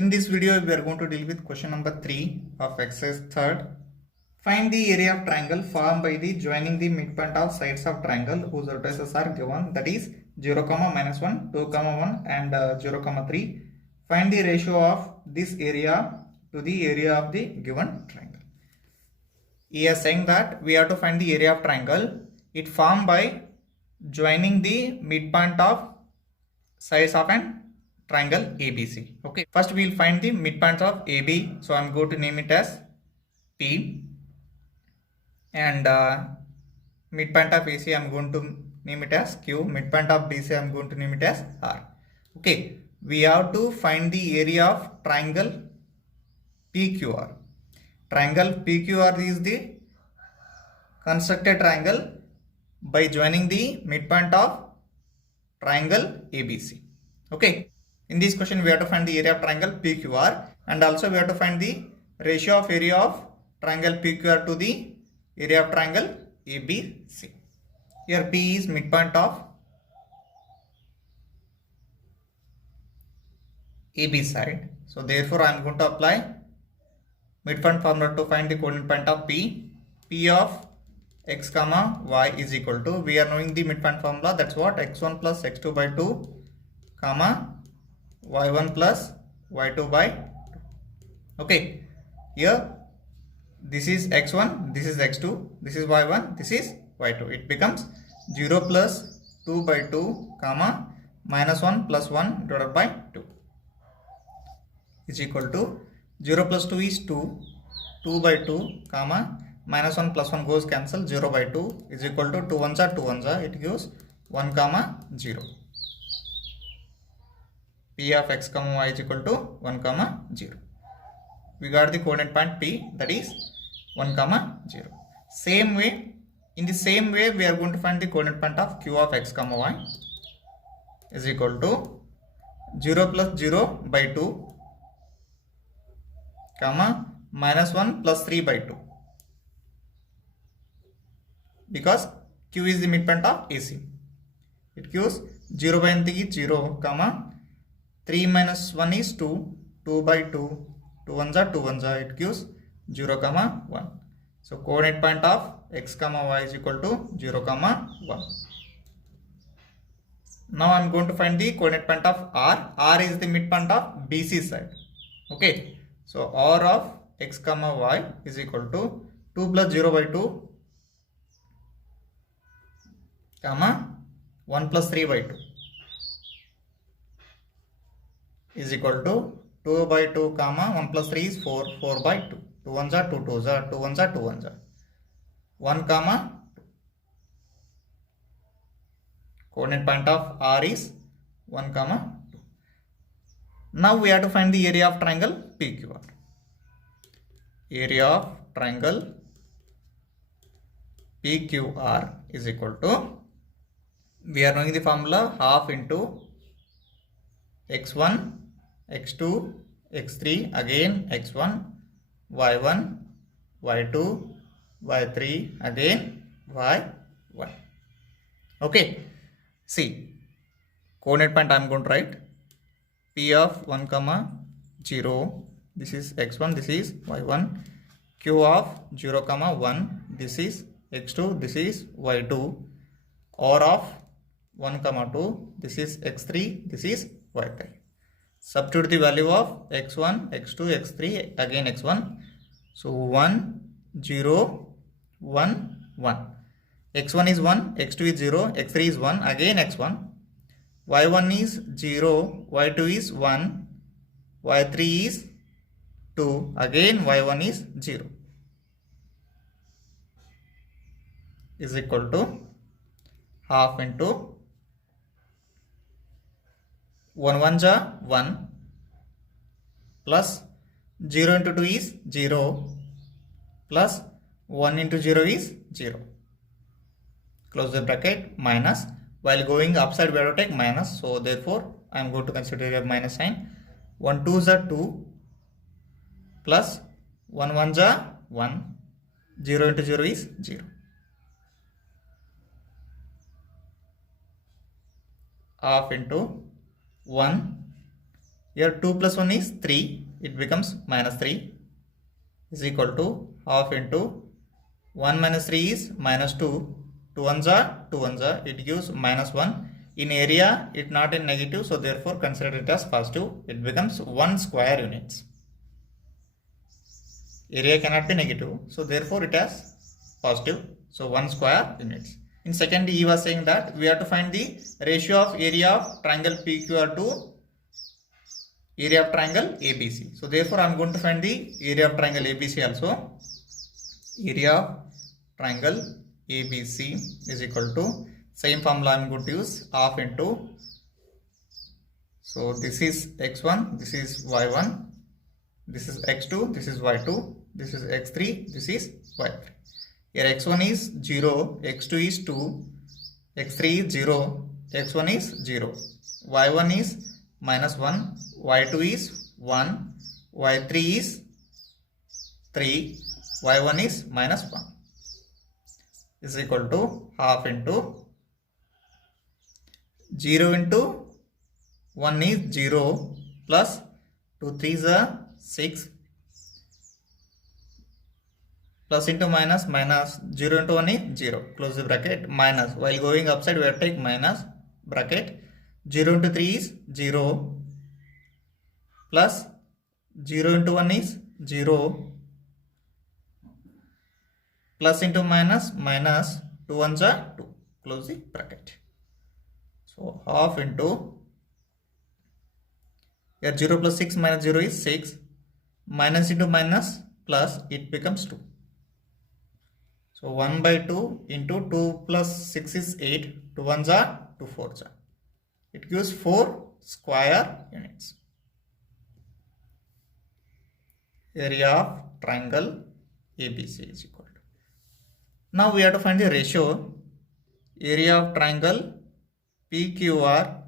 In this video, we are going to deal with question number 3 of exercise 3rd. Find the area of triangle formed by the joining the midpoint of sides of triangle whose vertices are given, that is 0, -1, 2, 1 and 0, 3. Find the ratio of this area to the area of the given triangle. He is saying that we have to find the area of triangle. It formed by joining the midpoint of sides of an triangle ABC. Okay, first we will find the midpoint of AB. So I'm going to name it as P, and midpoint of AC I'm going to name it as Q. Midpoint of BC I'm going to name it as R. Okay, we have to find the area of triangle PQR. Triangle PQR is the constructed triangle by joining the midpoint of triangle ABC. Okay, in this question we have to find the area of triangle PQR, and also we have to find the ratio of area of triangle PQR to the area of triangle ABC. Here P is midpoint of AB side, so therefore I am going to apply midpoint formula to find the coordinate point of P. P of x comma y is equal to, we are knowing the midpoint formula, that's what, x1 plus x2 by 2 comma y1 plus y2 by 2. Okay, here this is x1, this is x2, this is y1, this is y2. It becomes 0 plus 2 by 2 comma minus 1 plus 1 divided by 2 is equal to 0 plus 2 is 2, 2 by 2 comma minus 1 plus 1 goes cancel, 0 by 2 is equal to 2 ones are 2 ones are, it gives 1 comma 0. P of x comma y is equal to 1 comma 0. We got the coordinate point P, that is 1 comma 0. Same way, in the same way we are going to find the coordinate point of Q of x comma y is equal to 0 plus 0 by 2 comma minus 1 plus 3 by 2, because Q is the midpoint of AC. It gives 0 by anything is 0 comma 3 minus 1 is 2, 2 by 2, 2 ones are 2 ones are, it gives 0 comma 1. So coordinate point of x comma y is equal to 0 comma 1. Now I am going to find the coordinate point of R. R is the midpoint of BC side. Okay, so R of x comma y is equal to 2 plus 0 by 2 comma 1 plus 3 by 2 is equal to 2 by 2 comma 1 plus 3 is 4, 4 by 2, 2 ones are 2 2s are, 2 ones are 2 ones are, 1 comma 2. Coordinate point of R is 1 comma 2. Now we have to find the area of triangle PQR. Area of triangle PQR is equal to, we are knowing the formula, half into x1, x2, x3, again x1, y1, y2, y3, again y1. Okay, see, coordinate point I am going to write P of 1 comma 0, this is x1, this is y1, Q of 0 comma 1, this is x2, this is y2, R of 1 comma 2, this is x3, this is y3. Substitute the value of x1, x2, x3, again x1. So 1, 0, 1, 1. x1 is 1, x2 is 0, x3 is 1, again x1. y1 is 0, y2 is 1, y3 is 2, again y1 is 0. Is equal to half into 1 ones are 1 plus 0 into 2 is 0 plus 1 into 0 is 0. Close the bracket, minus. While going upside we have to take minus, so therefore I am going to consider a minus sign. 1 2s are 2 plus 1 ones are 1, 0 into 0 is 0. Half into 1 Here 2 plus 1 is 3. It becomes minus 3 is equal to half into 1 minus 3 is minus 2. 2 ones are 2 ones are. It gives minus 1. In area, it not in negative. So therefore consider it as positive. It becomes 1 square units. Area cannot be negative. So therefore it has positive. So 1 square units. In second, he was saying that we have to find the ratio of area of triangle PQR to area of triangle ABC. So therefore I am going to find the area of triangle ABC also. Area of triangle ABC is equal to, same formula I am going to use, half into, so this is x1, this is y1, this is x2, this is y2, this is x3, this is y3. Here x1 is 0, x2 is 2, x3 is 0, x1 is 0, y1 is minus 1, y2 is 1, y3 is 3, y1 is minus 1 is equal to half into 0 into 1 is 0 plus 2 3s are 6 plus into minus minus 0 into 1 is 0, close the bracket, minus, while going upside we have to take minus bracket, 0 into 3 is 0 plus 0 into 1 is 0 plus into minus minus 2 ones are 2, close the bracket. So half into, here 0 plus 6 minus 0 is 6, minus into minus plus, it becomes 2. So 1 by 2 into 2 plus 6 is 8, 2 ones are 2 fours are. It gives 4 square units. Area of triangle ABC is equal to. Now we have to find the ratio area of triangle PQR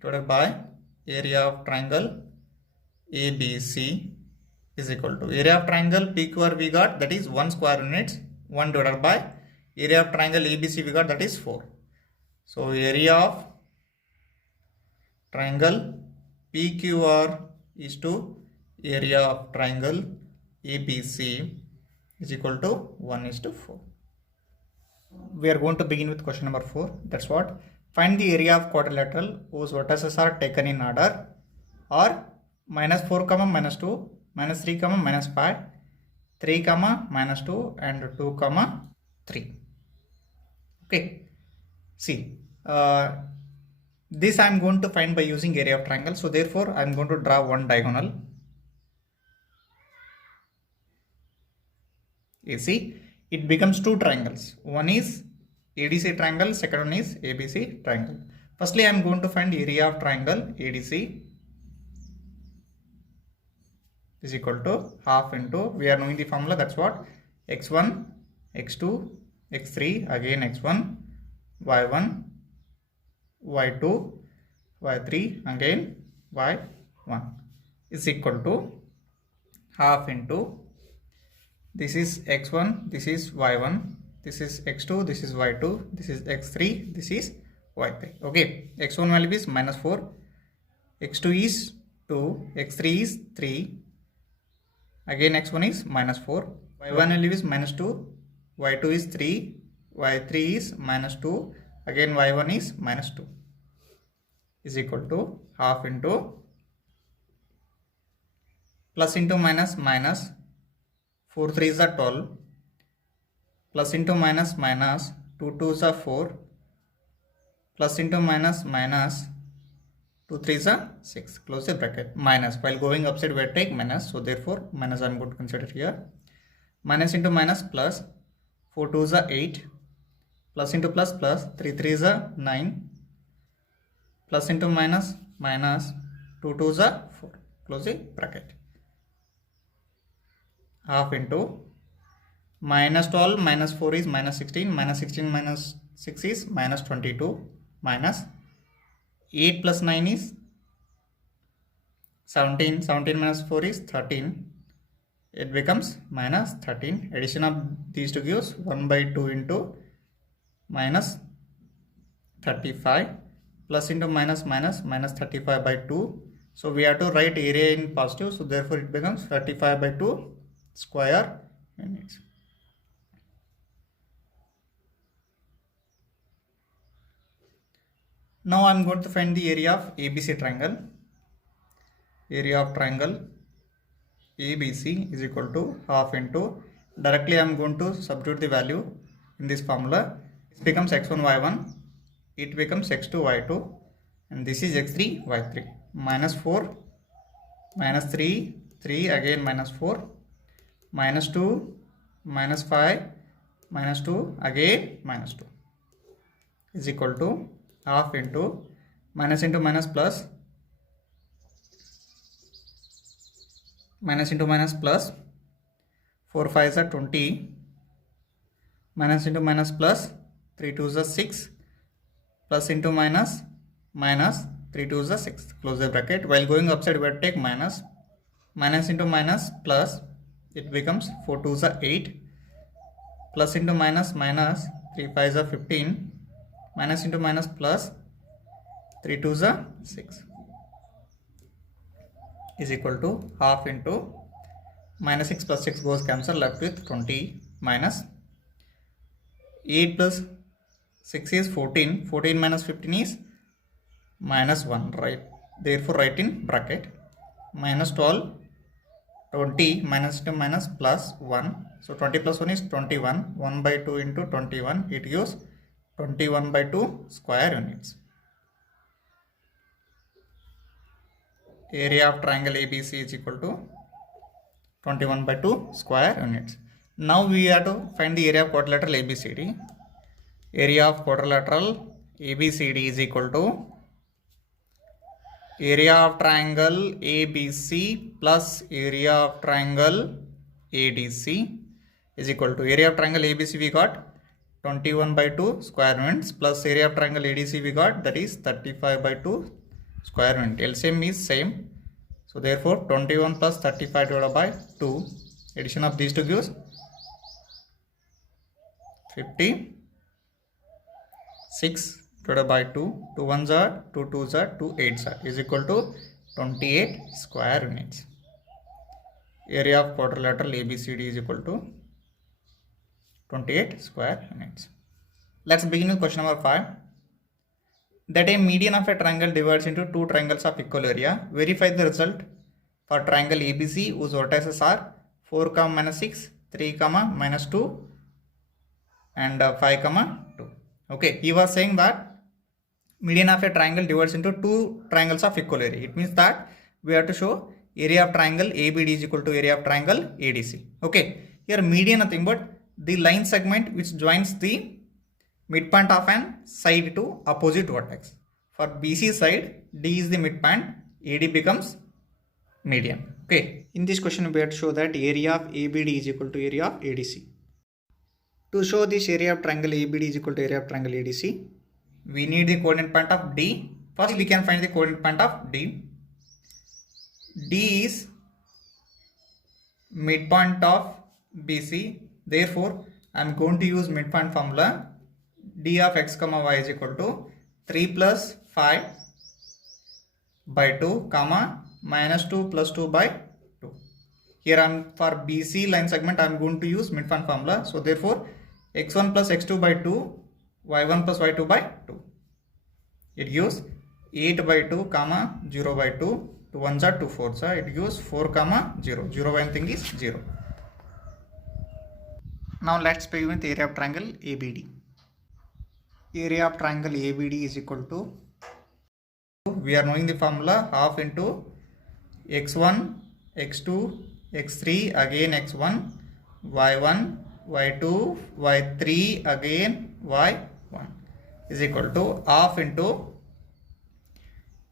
divided by area of triangle ABC is equal to, area of triangle PQR we got, that is 1 square units, 1 divided by area of triangle ABC we got, that is 4. So area of triangle PQR is to area of triangle ABC is equal to 1:4. We are going to begin with question number 4. That's what. Find the area of quadrilateral whose vertices are taken in order or minus 4 comma minus 2, minus 3 comma minus 5, 3 comma minus 2 and 2 comma 3. Okay. See, this I am going to find by using area of triangle. So therefore I am going to draw one diagonal. You see, it becomes two triangles. One is ADC triangle, second one is ABC triangle. Firstly, I am going to find area of triangle ADC is equal to half into, we are knowing the formula, that's what, x1, x2, x3, again x1, y1, y2, y3, again y1 is equal to half into, this is x1, this is y1, this is x2, this is y2, this is x3, this is y3. Okay, x1 value is minus 4, x2 is 2, x3 is 3, again x1 is minus 4, y1 value is minus 2, y2 is 3, y3 is minus 2, again y1 is minus 2 is equal to half into plus into minus minus 4 3s are 12 plus into minus minus 2 2s are 4 plus into minus minus 2 3s are 6, close the bracket, minus, while going upside we take minus, so therefore minus I am going to consider here, minus into minus plus 4 2s are 8 plus into plus plus 3 3s are 9 plus into minus minus 2 2s are 4, close the bracket, half into minus 12 minus 4 is minus 16, minus 16 minus 6 is minus 22, minus 8 plus 9 is 17, 17 minus 4 is 13, it becomes minus 13, addition of these two gives 1 by 2 into minus 35 plus into minus minus minus 35 by 2 So we have to write area in positive, so therefore it becomes 35 by 2 square units. Now I am going to find the area of ABC triangle. Area of triangle ABC is equal to half into, directly I am going to substitute the value in this formula. It becomes x1 y1, it becomes x2 y2, and this is x3 y3. Minus 4 minus 3 3 again minus 4 minus 2 minus 5 minus 2 again minus 2 is equal to half into minus into minus plus, minus into minus plus, 4 5s are 20, minus into minus plus, 3 2s are 6, plus into minus, minus 3 2s are 6, close the bracket. While going upside we have to take minus, minus into minus plus, it becomes 4 2s are 8, plus into minus minus, 3 5s are 15, minus into minus plus, 3 2s are 6 is equal to half into minus 6 plus 6 goes cancel, left with 20, minus 8 plus 6 is 14, 14 minus 15 is minus 1, right? Therefore write in bracket minus 12, 20 minus to minus plus 1, so 20 plus 1 is 21, 1 by 2 into 21, it gives 21 by 2 square units. Area of triangle ABC is equal to 21 by 2 square units. Now we have to find the area of quadrilateral ABCD. Area of quadrilateral ABCD is equal to area of triangle ABC plus area of triangle ADC is equal to, area of triangle ABC we got 21 by 2 square units plus area of triangle ADC we got, that is 35 by 2 square unit. LCM is same, so therefore 21 plus 35 divided by 2, addition of these two gives 56 divided by 2, 2 1s are 2 2s are 2 8s are is equal to 28 square units. Area of quadrilateral ABCD is equal to 28 square units. Let's begin with question number 5. That a median of a triangle divides into two triangles of equal area. Verify the result for triangle ABC whose vertices are 4, minus 6, 3, minus 2 and 5, 2. Okay, he was saying that median of a triangle divides into two triangles of equal area. It means that we have to show area of triangle ABD is equal to area of triangle ADC. Okay, here median nothing but the line segment which joins the midpoint of an side to opposite vertex. For BC side, D is the midpoint, AD becomes median. Okay, in this question we have to show that area of ABD is equal to area of ADC. To show this area of triangle ABD is equal to area of triangle ADC, we need the coordinate point of D. First we can find the coordinate point of D. D is midpoint of BC, therefore I am going to use midpoint formula. D of x comma y is equal to 3 plus 5 by 2 comma minus 2 plus 2 by 2. Here for BC line segment I am going to use midpoint formula. So therefore x1 plus x2 by 2, y1 plus y2 by 2. It gives 8 by 2 comma 0 by 2. 2 1s are 2 4s are. It gives 4 comma 0. 0 by anything is 0. Now let's begin with area of triangle ABD. Area of triangle ABD is equal to, we are knowing the formula, half into x1, x2, x3 again x1, y1, y2, y3 again y1 is equal to half into,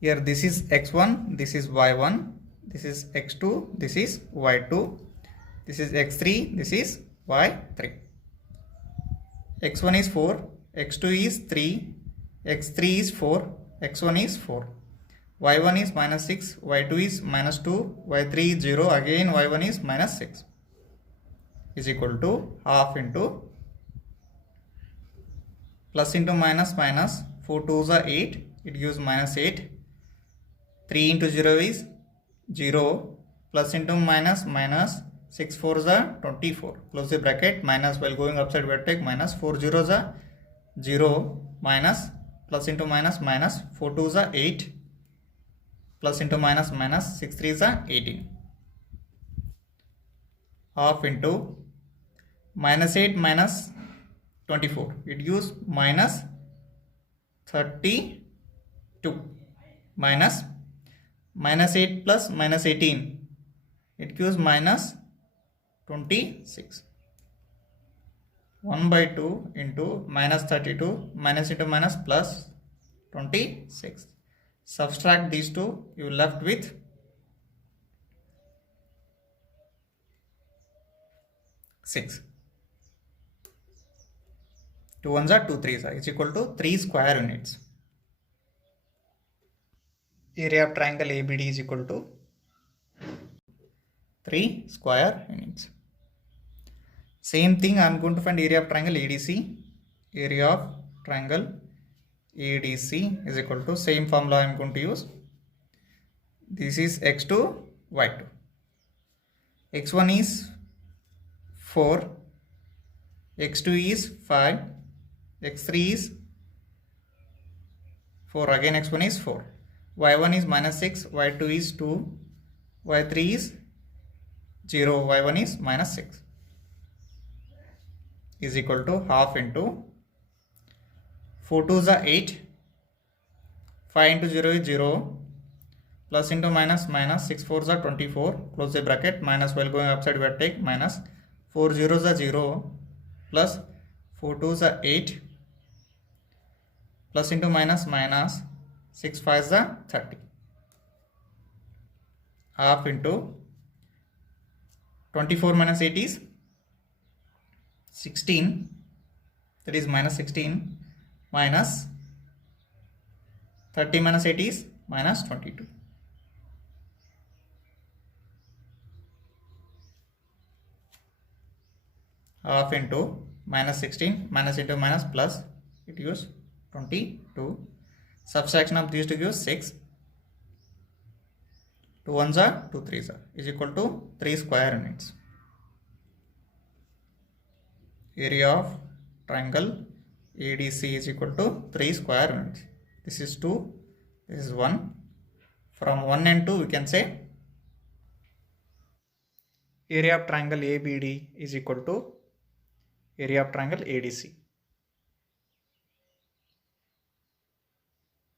here this is x1, this is y1, this is x2, this is y2, this is x3, this is y3. x1 is 4, x2 is 3, x3 is 4, x1 is 4, y1 is minus 6, y2 is minus 2, y3 is 0, again y1 is minus 6 is equal to half into plus into minus minus, 4 2s are 8, it gives minus 8, 3 into 0 is 0, plus into minus, minus 6 4 is 24, close the bracket, minus while going upside we take minus 4 0 is 0, minus plus into minus, minus 4 2 is 8, plus into minus, minus 6 3 is 18, half into minus 8 minus 24, it gives minus 32, minus minus 8 plus minus 18, it gives minus 26. 1 by 2 into minus 32, minus into minus plus 26. Subtract these two, you left with 6. 2 ones are 2 3s are is equal to 3 square units. Area of triangle ABD is equal to 3 square units. Same thing, I am going to find area of triangle ADC. Area of triangle ADC is equal to, same formula I am going to use. This is x2, y2. x1 is 4, x2 is 5, x3 is 4, again x1 is 4, y1 is minus 6, y2 is 2, y3 is 0, y1 is minus 6, is equal to half into 4 2 is 8, 5 into 0 is 0, plus into minus, minus 6 4 is 24, close the bracket, minus while going upside we will take minus 4 0 is 0, plus 4 2 is 8, plus into minus, minus 6 5 is 30, half into 24 minus 8 is 16, that is minus 16, minus 30 minus 8 is minus 22. Half into minus 16, minus into minus plus, it gives 22. Subtraction of these two gives 6. 2 ones are 2 3s are is equal to 3 square units. Area of triangle ADC is equal to 3 square units. This is 2, this is 1. From 1 and 2 we can say area of triangle ABD is equal to area of triangle ADC.